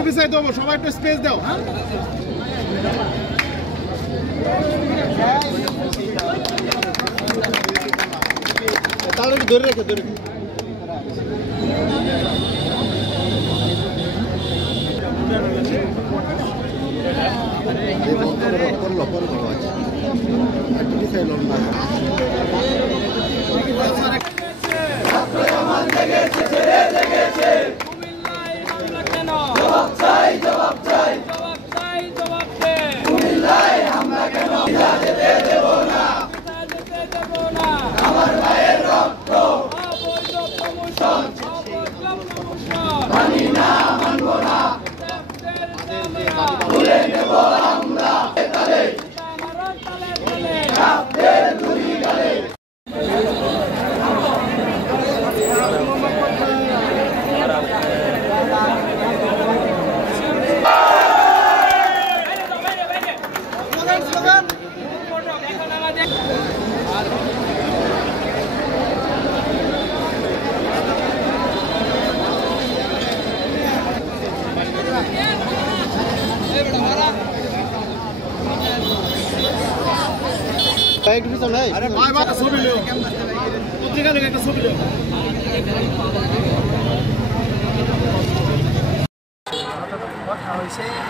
একটু পিছাই দেবো, সবাই একটু স্পেস দাও। তাহলে ধরে রেখে ধরে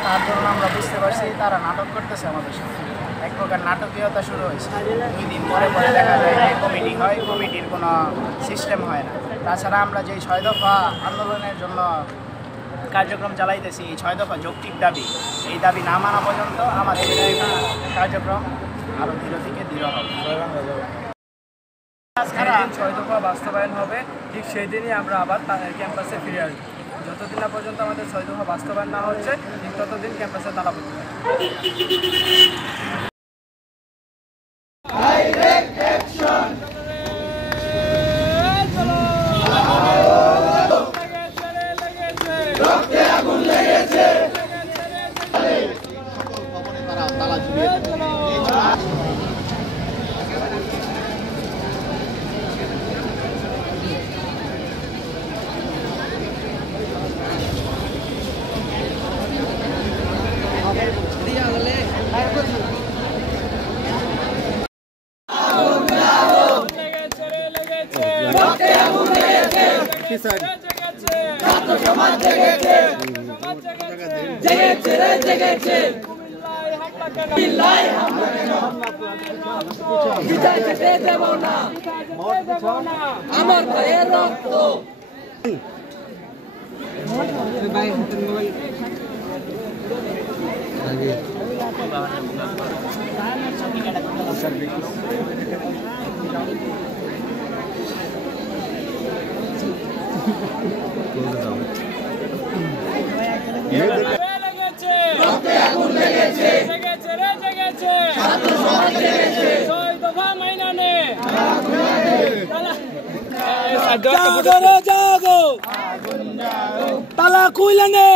তার জন্য আমরা বুঝতে পারছি তারা নাটক করতেছে আমাদের সাথে, এক প্রকার নাটকীয়তা শুরু হয়েছে। 2 দিন পরে পরে দেখা যায় যে কমিটি হয়, কমিটির কোনো সিস্টেম হয় না। তাছাড়া আমরা যে 6 দফা আন্দোলনের জন্য কার্যক্রম চালাইতেছি, এই 6 দফা যৌক্তিক দাবি, এই দাবি না মানা পর্যন্ত আমাদের কার্যক্রম আরও ধীরে থেকে দৃঢ় হবে। 6 দফা বাস্তবায়ন হবে, ঠিক সেই দিনই আমরা আবার ক্যাম্পাসে ফিরে আসবো। যতদিন না পর্যন্ত আমাদের 6 দফা বাস্তবায়ন না হচ্ছে, ঠিক ততদিন ক্যাম্পাসে তালাবদ্ধ থাকবে। আমার ভাইয়ের রক্ত জাগো তালা কুইলানে